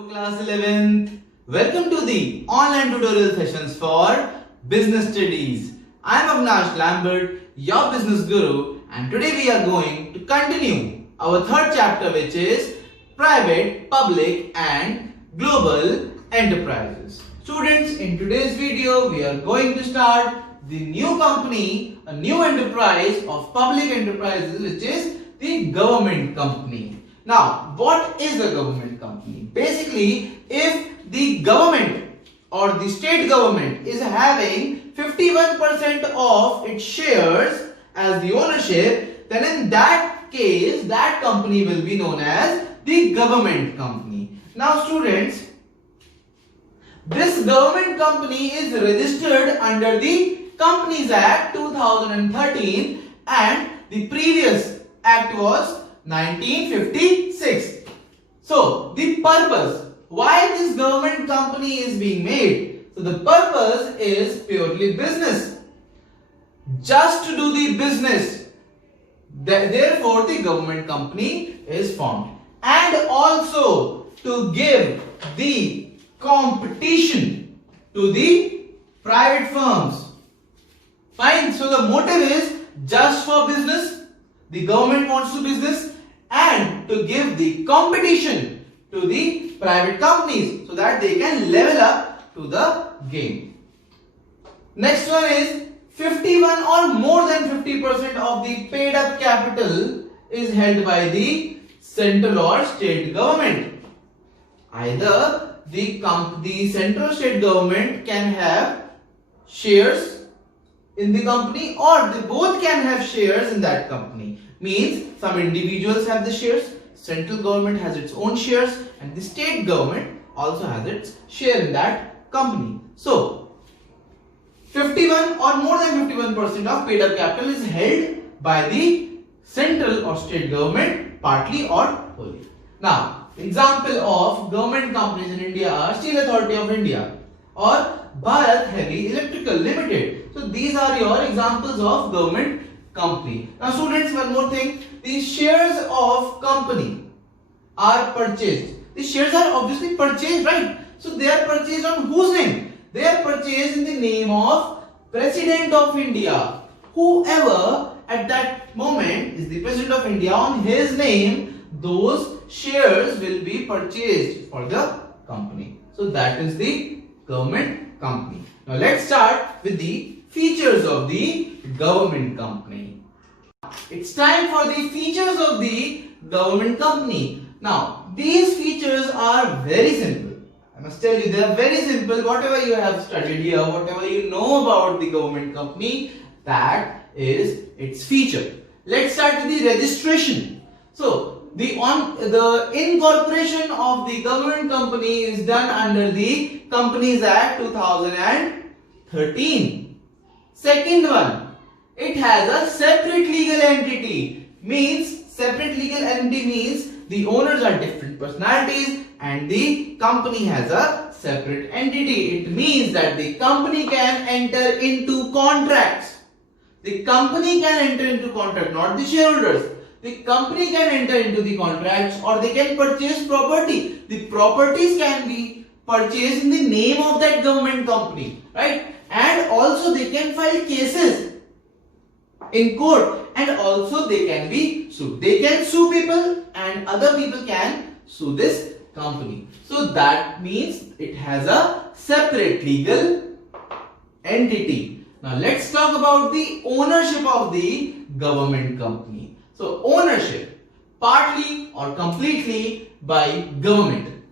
Class 11th. Welcome to the online tutorial sessions for business studies. I am Avinash Lambert, your business guru, and today we are going to continue our third chapter, which is private, public and global enterprises. Students, in today's video we are going to start the new company, a new enterprise of public enterprises, which is the government company. Now, what is a government company? Basically, if the government or the state government is having 51% of its shares as the ownership, then in that case, that company will be known as the government company. Now, students, this government company is registered under the Companies Act 2013 and the previous act was 1956. So, the purpose, why this government company is being made? So, the purpose is purely business. Just to do the business. Therefore, the government company is formed. And also to give the competition to the private firms. Fine. So, the motive is just for business. The government wants to business and to give the competition to the private companies so that they can level up to the game. Next one is 51 or more than 50% of the paid up capital is held by the central or state government. Either the central state government can have shares in the company or they both can have shares in that company. Means some individuals have the shares, central government has its own shares and the state government also has its share in that company. So 51 or more than 51% of paid up capital is held by the central or state government partly or wholly. Now, example of government companies in India are Steel Authority of India or Bharat Heavy Electrical Limited. So these are your examples of government company. Now students, one more thing, the shares of company are purchased. The shares are obviously purchased, right? So they are purchased on whose name? They are purchased in the name of President of India. Whoever at that moment is the President of India, on his name, those shares will be purchased for the company. So that is the government company. Now let's start with the features of the government company. It's time for the features of the government company. Now, these features are very simple. I must tell you, they are very simple. Whatever you have studied here, whatever you know about the government company, that is its feature. Let's start with the registration. So, the incorporation of the government company is done under the Companies Act 2013. Second one, it has a separate legal entity. Separate legal entity means the owners are different personalities and the company has a separate entity. It means that the company can enter into contracts. The company can enter into contract, not the shareholders. The company can enter into the contracts or they can purchase property. The properties can be purchased in the name of that government company, right? And also they can file cases in court and also they can be sued. They can sue people and other people can sue this company. So that means it has a separate legal entity. Now let's talk about the ownership of the government company. So ownership, partly or completely by government.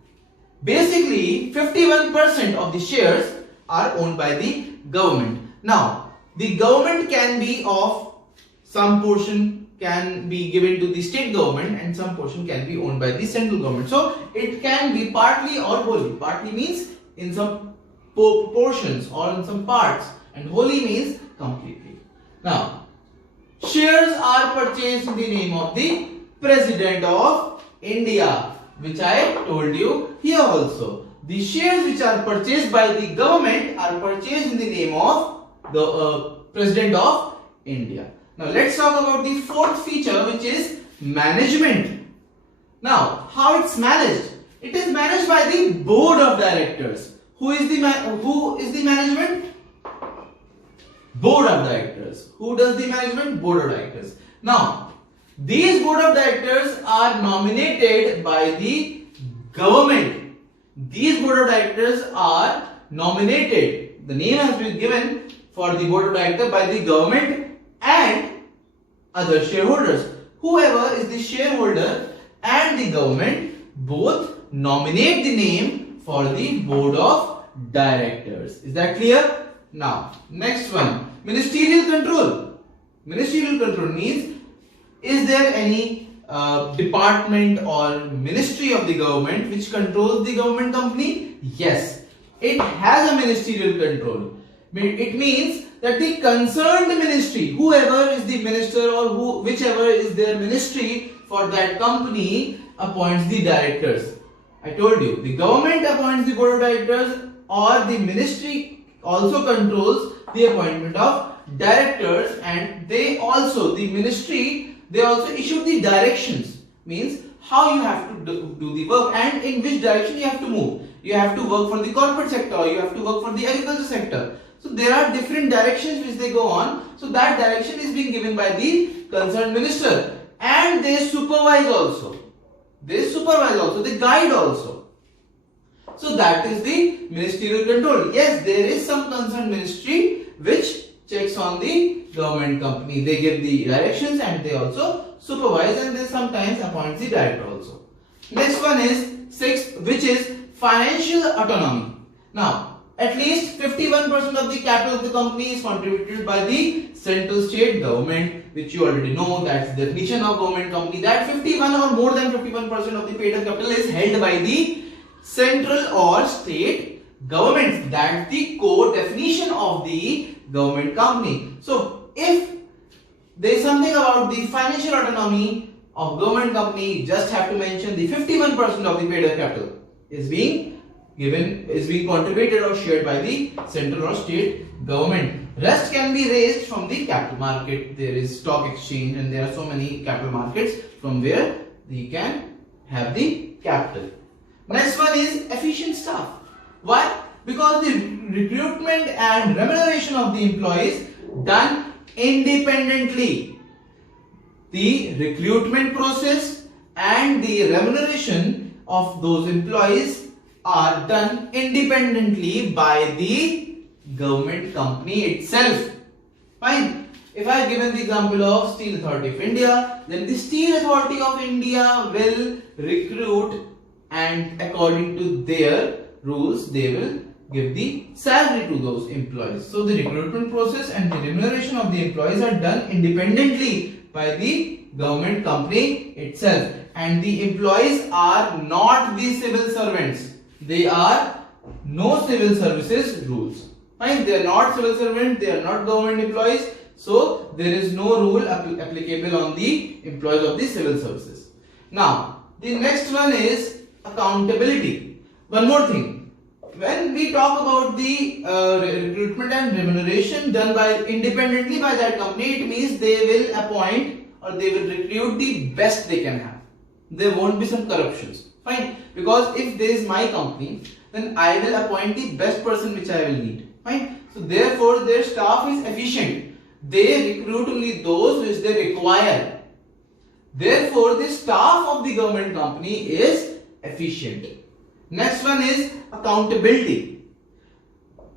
Basically 51% of the shares are owned by the government. Now, the government can be of some portion can be given to the state government and some portion can be owned by the central government. So, it can be partly or wholly. Partly means in some portions or in some parts and wholly means completely. Now, shares are purchased in the name of the President of India, which I told you here also. The shares which are purchased by the government are purchased in the name of the President of India. Now let's talk about the fourth feature, which is management. Now, how it's managed? It is managed by the board of directors. Who is the management? Board of directors. Who does the management? Board of directors. Now, these board of directors are nominated by the government. These board of directors are nominated. The name has been given for the board of directors by the government and other shareholders. Whoever is the shareholder and the government both nominate the name for the board of directors. Is that clear? Now, next one, ministerial control. Ministerial control means, is there any department or ministry of the government which controls the government company? Yes, it has a ministerial control. It means that the concerned ministry, whoever is the minister or whichever is their ministry for that company, appoints the directors. I told you, the government appoints the board of directors, or the ministry also controls the appointment of directors, and they also issue the directions, means how you have to do the work and in which direction you have to move. You have to work for the corporate sector, or you have to work for the agriculture sector. So there are different directions which they go on. So that direction is being given by the concerned minister, and they supervise also. They guide also. So that is the ministerial control. Yes, there is some concerned ministry which checks on the government company. They give the directions and they also supervise, and they sometimes appoint the director also. Next one is 6th, which is financial autonomy. Now, at least 51% of the capital of the company is contributed by the central state government, which you already know. That's the definition of government company, that 51 or more than 51% of the paid-up capital is held by the central or state governments. That's the core definition of the government company. So if there is something about the financial autonomy of government company, you just have to mention the 51% of the paid-up capital is being contributed or shared by the central or state government. Rest can be raised from the capital market. There is stock exchange and there are so many capital markets from where you can have the capital. Next one is efficient staff. Why? Because the recruitment and remuneration of the employees done independently. The recruitment process and the remuneration of those employees are done independently by the government company itself. Fine. If I have given the example of Steel Authority of India, then the Steel Authority of India will recruit, and according to their rules, they will give the salary to those employees. So the recruitment process and the remuneration of the employees are done independently by the government company itself, and the employees are not the civil servants. They are no civil services rules. Fine, they are not civil servants, they are not government employees, so there is no rule applicable on the employees of the civil services. Now, the next one is accountability. One more thing, when we talk about the recruitment and remuneration done independently by that company, it means they will appoint or they will recruit the best they can have. There won't be some corruptions. Fine, because if there is my company, then I will appoint the best person which I will need. Fine, so therefore their staff is efficient. They recruit only those which they require. Therefore, the staff of the government company is efficient. Next one is accountability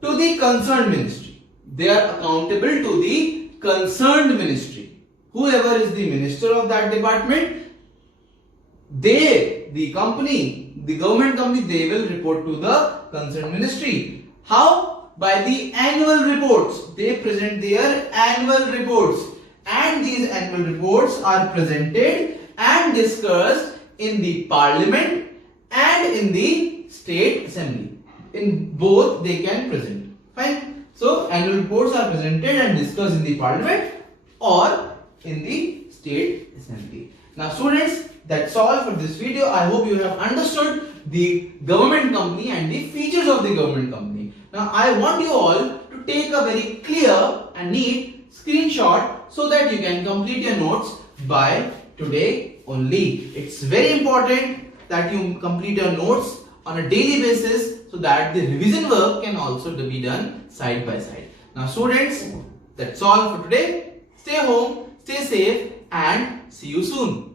to the concerned ministry. They are accountable to the concerned ministry. Whoever is the minister of that department, the government company, they will report to the concerned ministry. How? By the annual reports. They present their annual reports, and these annual reports are presented and discussed in the parliament and in the state assembly. In both they can present. Fine. So annual reports are presented and discussed in the parliament or in the state assembly. Now students, that's all for this video. I hope you have understood the government company and the features of the government company. Now I want you all to take a very clear and neat screenshot so that you can complete your notes by today only. It's very important that you complete your notes on a daily basis so that the revision work can also be done side by side. Now students, that's all for today. Stay home, stay safe and see you soon.